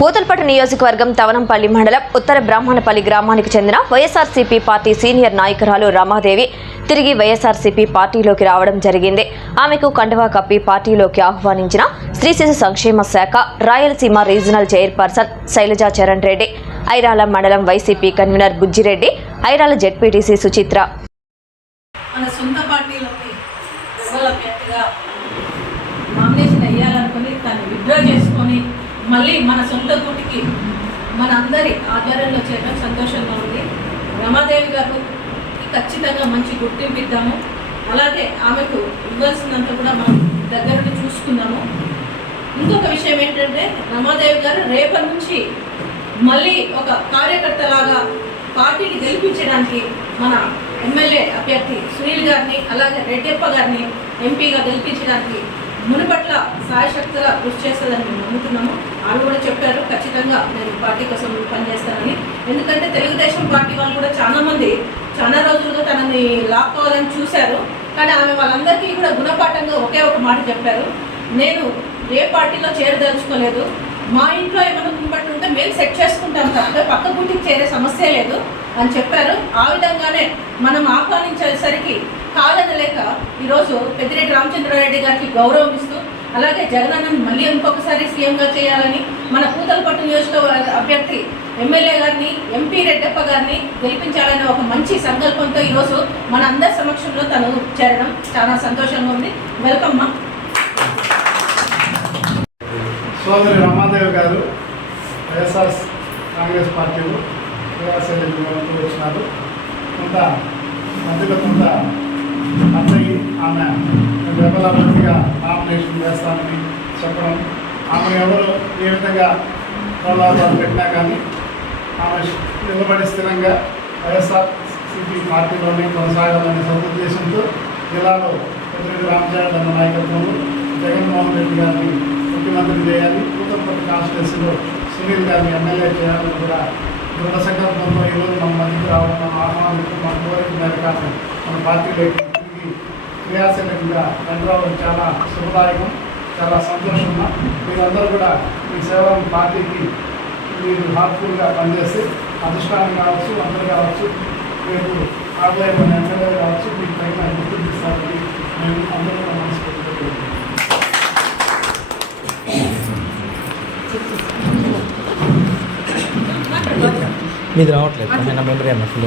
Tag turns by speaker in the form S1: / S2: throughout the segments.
S1: పూతలపట్టు నియోజకవర్గం తవనంపల్లి మండలం ఉత్తర బ్రాహ్మణపల్లి గ్రామానికి చెందిన వైఎస్ఆర్సీపీ పార్టీ సీనియర్ నాయకురాలు రమాదేవి తిరిగి వైఎస్ఆర్సీపీ పార్టీలోకి రావడం జరిగింది. ఆమెకు కండువా కప్పి పార్టీలోకి ఆహ్వానించిన స్త్రీ శిశు సంక్షేమ శాఖ రాయలసీమ రీజనల్ చైర్పర్సన్ శైలజా చరణ్ రెడ్డి ఐరాల మండలం YCP convener Bujjireddy Irala ZPTC Suchitra.
S2: మన సొంత పార్టీలోకి అభ్యర్థిగా నామినేషన్ వేయాలనుకుని తను విత్డ్రా చేసుకొని మళ్ళీ మన సొంత గుడికి మన అందరి ఆధ్వర్యంలో చేయడం సంతోషంగా ఉంది. రమాదేవి గారు ఖచ్చితంగా మంచి గుర్తింపు ఇద్దాము. అలాగే ఆమెకు ఇవ్వాల్సినంత కూడా మనం దగ్గర చూసుకున్నాము చూసుకుందాము. ఇంకొక విషయం ఏంటంటే రమాదేవి గారు రేపటి నుంచి మళ్ళీ ఒక కార్యకర్తలాగా పార్టీని గెలిపించడానికి మన ఎమ్మెల్యే అభ్యర్థి సునీల్ గారిని అలాగే రెడ్డప్ప గారిని ఎంపీగా గెలిపించడానికి మునుపట్ల సాయశక్తుల కృషి చేస్తుందని మేము నమ్ముతున్నాము. వాళ్ళు కూడా చెప్పారు ఖచ్చితంగా నేను పార్టీ కోసం పనిచేస్తానని ఎందుకంటే తెలుగుదేశం పార్టీ వాళ్ళు కూడా చాలామంది చాలా రోజులుగా తనని లాక్కోవాలని చూశారు. కానీ ఆమె వాళ్ళందరికీ కూడా గుణపాఠంగా ఒకే ఒక మాట చెప్పారు. నేను ఏ పార్టీలో చేరదలుచుకోలేదు. మా ఇంట్లో ఏమైనా కుంపట్లు ఉంటే మేము సెట్ చేసుకుంటాం తప్ప పక్క గుంటికి చేరే సమస్య లేదు అని చెప్పారు. ఆ విధంగానే మనం ఆహ్వానించేసరికి కాదనలేక ఈరోజు పెద్దిరెడ్డి రామచంద్రారెడ్డి గారికి గౌరవం ఇస్తూ అలాగే జగనన్నను మళ్ళీ ఇంకొకసారి సీఎంగా చేయాలని మన పూతలపట్టు నియోజకవర్గ అభ్యర్థి ఎమ్మెల్యే గారిని ఎంపీ రెడ్డప్ప గారిని గెలిపించాలనే ఒక మంచి సంకల్పంతో ఈరోజు మన అందరి సమక్షంలో తను చేరడం చాలా సంతోషంగా ఉంది. వెల్కమ్ మా
S3: సోదరి రమాదేవి గారు వైఎస్ఆర్ కాంగ్రెస్ పార్టీలో క్రియాశైలికి వచ్చినారు. కొంత మధ్యలో కొంత అత్తయ్య ఆమె రెబల్ అభ్యర్థిగా నామినేషన్ చేస్తానని చెప్పడం. ఆమె ఎవరు ఏ విధంగా ప్రలోభాలు పెట్టినా కానీ ఆమె నిలబడి స్థిరంగా వైఎస్ఆర్ సిపి పార్టీలోనే కొనసాగాలనే సదుద్దేశంతో జిల్లాలో పెద్దిరెడ్డి రామచంద్ర నాయకత్వంలో జగన్మోహన్ రెడ్డి గారిని ముఖ్యమంత్రి చేయాలి. కూతపల్లి కాన్స్టిట్యూన్సీలో సునీల్ గారిని ఎమ్మెల్యే చేయాలని కూడా దృఢ సంకల్పంతో ఈరోజు మన మధ్యకి రావడం మన ఆహ్వానించి మన కోరిక మేరకు మన పార్టీలోకి తిరిగి క్రియాశీలకంగా రంగరావడం చాలా శుభదాయకం చాలా సంతోషంగా. మీరందరూ కూడా మీ సేవలను పార్టీకి మీరు హార్ట్ఫుల్గా పనిచేసి అధిష్టానం కావచ్చు అందరు కావచ్చు రేపు ఆదాయమైన ఎమ్మెల్యే కావచ్చు మీకు తగిన గుర్తింపు ఇస్తారని మేము అందరూ కూడా మనస్ఫూర్తిగా కోరుకుంటున్నాం.
S4: మీది రావట్లేదు. నా మెమరీ అన్న ఫుల్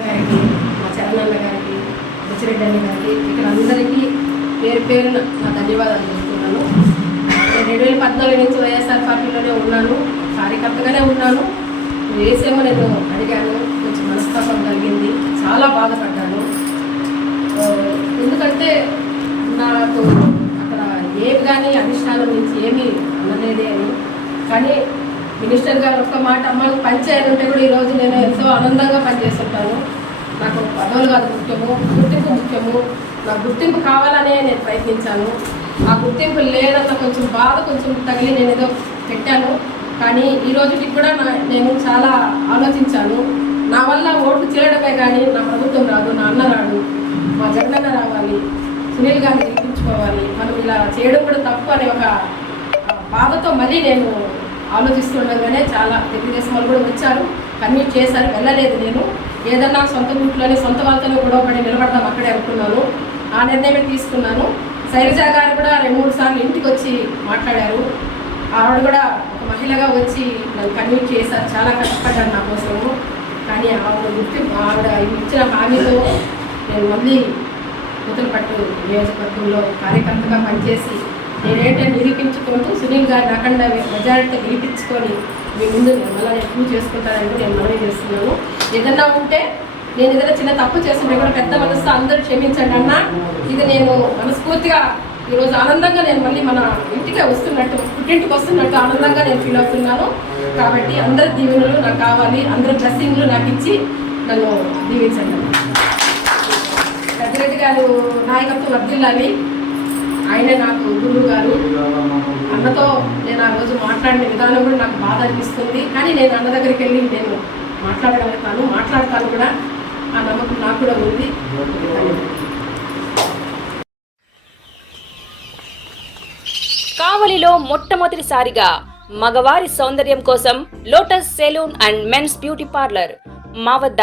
S5: గారికి మా చరణన్న అన్న గారికి ఇక్కడ అందరికీ పేరు పేరున నా ధన్యవాదాలు చెప్తున్నాను. నేను రెండు వేల పద్నాలుగు నుంచి వైఎస్ఆర్ పార్టీలోనే ఉన్నాను. కార్యకర్తగానే ఉన్నాను. వేసేమో నేను అడిగాను. కొంచెం మనస్తాపం కలిగింది. చాలా బాధపడ్డాను ఆ, ఎందుకంటే నాకు అక్కడ ఏవి కానీ అధిష్టానం నుంచి ఏమీ అనలేదే అని. కానీ మినిస్టర్ గారు ఒక్క మాట అమ్మ పంచాయతీ అంటే కూడా ఈరోజు నేను ఎంతో ఆనందంగా పనిచేస్తుంటాను. నాకు పదవులు కాదు ముఖ్యము గుర్తింపు ముఖ్యము. నా గుర్తింపు కావాలనే నేను ప్రయత్నించాను. ఆ గుర్తింపు లేనంత కొంచెం బాధ కొంచెం తగిలి నేను ఏదో పెట్టాను. కానీ ఈ రోజుకి కూడా నా నేను చాలా ఆలోచించాను. నా వల్ల ఓట్లు చేయడమే కానీ నా ప్రభుత్వం రాదు నా అన్న రాడు మా జగనన్న రావాలి సునీల్ గారిని గెలిపించుకోవాలి మనం ఇలా చేయడం కూడా తప్పు అనే ఒక బాధతో మళ్ళీ నేను ఆలోచిస్తుండగానే చాలా తెలుగుదేశం వాళ్ళు కూడా వచ్చారు. కన్వీట్ చేశారు వెళ్ళలేదు నేను. ఏదన్నా సొంత ఇంట్లోనే సొంత వాళ్ళతోనే గొడవపడి నిలబడదాం అక్కడే అనుకున్నాను. ఆ నిర్ణయమే తీసుకున్నాను. శైలజ గారు కూడా రెండు మూడు సార్లు ఇంటికి వచ్చి మాట్లాడారు. ఆవిడ కూడా ఒక మహిళగా వచ్చి నన్ను కన్వీట్ చేశారు. చాలా కష్టపడ్డాను నా కోసము. కానీ ఆవిడ గుర్తింపు ఆవిడ ఇచ్చిన హామీతో నేను మళ్ళీ పట్టు నియోజకవర్గంలో కార్యకర్తగా పనిచేసి నేనేంటో నిరూపించుకుంటూ సునీల్ గారిని అఖండ మెజారిటీ గెలిపించుకొని మీ ముందు మళ్ళీ నేను ప్రూవ్ చేసుకుంటానని నేను మనవి చేస్తున్నాను. ఏదన్నా ఉంటే నేను ఏదైనా చిన్న తప్పు చేస్తుంటే కూడా పెద్ద మనసు అందరూ క్షమించండి అన్న. ఇది నేను మనస్ఫూర్తిగా ఈరోజు ఆనందంగా నేను మళ్ళీ మన ఇంటికే వస్తున్నట్టు పుట్టింటికి వస్తున్నట్టు ఆనందంగా నేను ఫీల్ అవుతున్నాను. కాబట్టి అందరి దీవెనలు నాకు కావాలి అందరి బ్లెస్సింగ్లు నాకు ఇచ్చి నన్ను దీవించండి పెద్దిరెడ్డి గారు నాయకత్వం వర్దిల్లాలి ఆయనే నాకు గురువు గారు. అన్నతో నేను ఆ రోజు మాట్లాడిన విధానం కూడా నాకు బాధ అనిపిస్తుంది. కానీ నేను అన్న దగ్గరికి వెళ్ళి నేను మాట్లాడగలుగుతాను మాట్లాడతాను కూడా. ఆ నమ్మకం నాకు కూడా ఉంది.
S6: కావలిలో మొట్టమొదటిసారిగా మగవారి సౌందర్యం కోసం Lotus salon and men's beauty parlour మా వద్ద